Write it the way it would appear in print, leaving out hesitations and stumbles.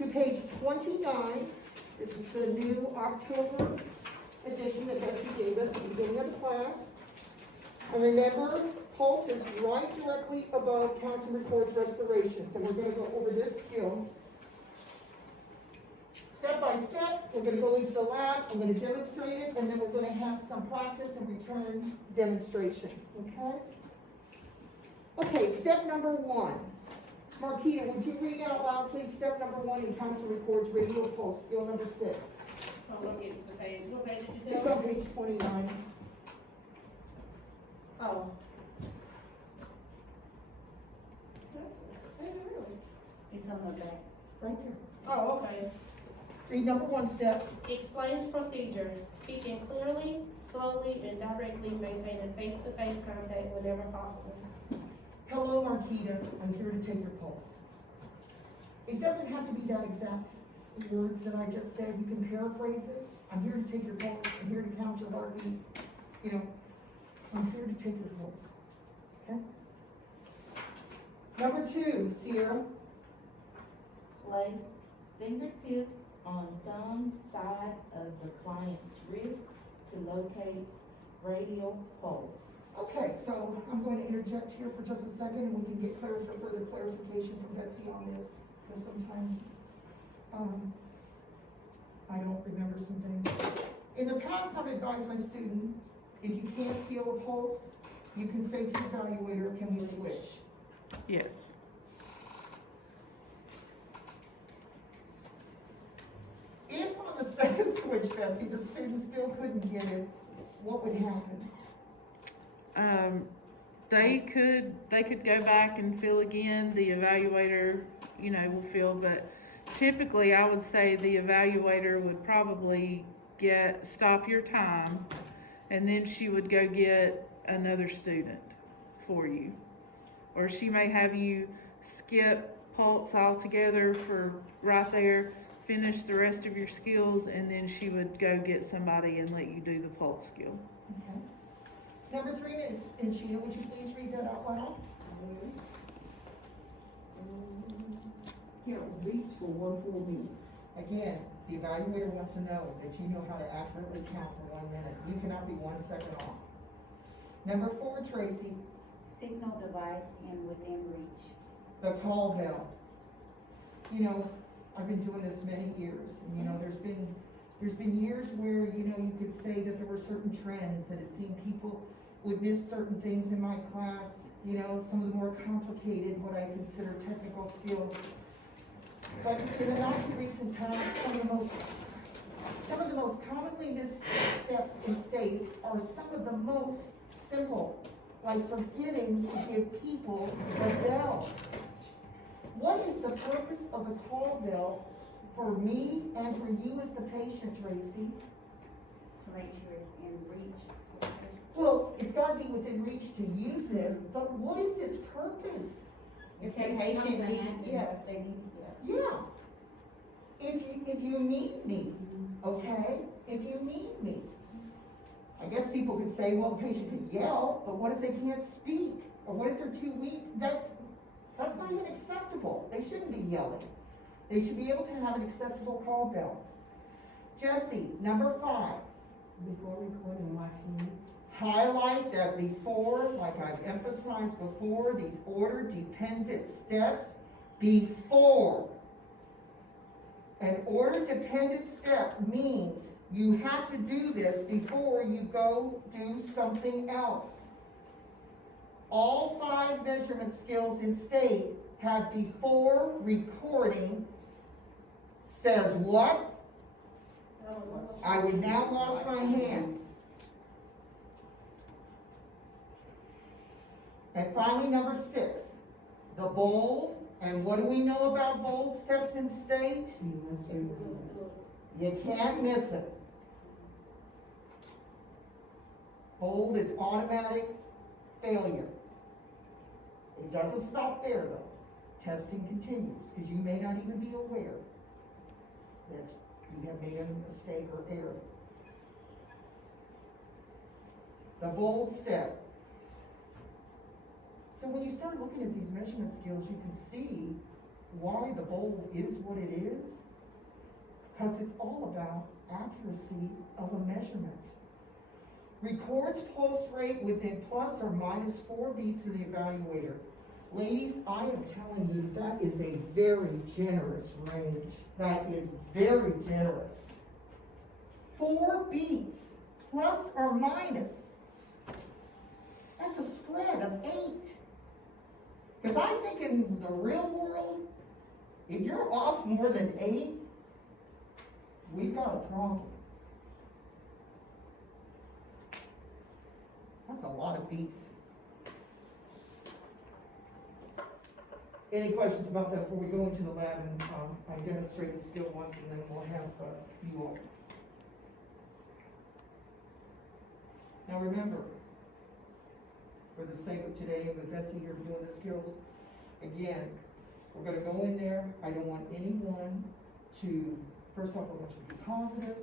to page 29. This is the new October edition that Betsy gave us at the beginning of the class. And remember, pulse is right directly above counts and records respirations, and we're going to go over this skill. Step by step, we're going to go into the lab, I'm going to demonstrate it, and then we're going to have some practice and return demonstration, okay? Okay, step number 1. Marquita, would you read out loud, please, step number 1 in counts and records radial pulse, skill number 6. Oh, look into the page. What page did you It's tell on me? page 29. Oh. Is it really? It's on the back. Right there. Oh, okay. Read number 1 step. Explains procedure, speaking clearly, slowly, and directly, maintaining face-to-face contact whenever possible. Hello, Marquita. I'm here to take your pulse. It doesn't have to be that exact words that I just said. You can paraphrase it. I'm here to take your pulse. I'm here to count your heartbeat. You know, I'm here to take your pulse. Okay? Number 2, Sierra. Place fingertips on thumb side of the client's wrist to locate radial pulse. Okay, so I'm going to interject here for just a second and we can get further clarification from Betsy on this, because sometimes I don't remember some things. In the past, I've advised my student, if you can't feel a pulse, you can say to the evaluator, can we switch? Yes. If on the second switch, Betsy, the student still couldn't get it, what would happen? They could go back and feel again. The evaluator, will feel, but typically I would say the evaluator would probably stop your time, and then she would go get another student for you. Or she may have you skip pulse altogether for right there, finish the rest of your skills, and then she would go get somebody and let you do the pulse skill. Okay. Number 3 is, and Sheena, would you please read that out loud? Counts beats for 1 full minute. Again, the evaluator wants to know that you know how to accurately count for 1 minute. You cannot be 1 second off. Number 4, Tracy, Signal device and within reach. the call bell. I've been doing this many years, and there's been years where, you could say that there were certain trends, that it seemed people would miss certain things in my class, some of the more complicated, what I consider technical skills. But in the not too recent past, some of the most commonly missed steps in state are some of the most simple, like forgetting to give people the bell. What is the purpose of the call bell for me and for you as the patient, Tracy? To make sure it's in reach. Well, it's gotta be within reach to use it, but what is its purpose? If the patient needs, yes. They need to. Yeah. If you need me, okay? If you need me. I guess people could say, well, the patient could yell, but what if they can't speak? Or what if they're too weak? That's not even acceptable. They shouldn't be yelling. They should be able to have an accessible call bell. Jesse, number 5. Before recording watching. Highlight that before, like I've emphasized before, these order-dependent steps before. An order-dependent step means you have to do this before you go do something else. All 5 measurement skills in state have before recording says what? I would now wash my hands. And finally, number 6, the bold. And what do we know about bold steps in state? You can't miss it. Bold is automatic failure. It doesn't stop there though. Testing continues, because you may not even be aware that you have made a mistake or error. The bold step. So when you start looking at these measurement skills, you can see why the bowl is what it is? Because it's all about accuracy of a measurement. Records pulse rate within plus or minus 4 beats of the evaluator. Ladies, I am telling you, that is a very generous range. That is very generous. 4 beats, plus or minus. That's a spread of 8. Because I think in the real world, if you're off more than 8, we've got a problem. That's a lot of beats. Any questions about that before we go into the lab and I demonstrate the skill once and then we'll have you all. Now remember, for the sake of today and with Betsy here doing the skills, again, we're gonna go in there. I don't want anyone to, first off, I want you to be positive.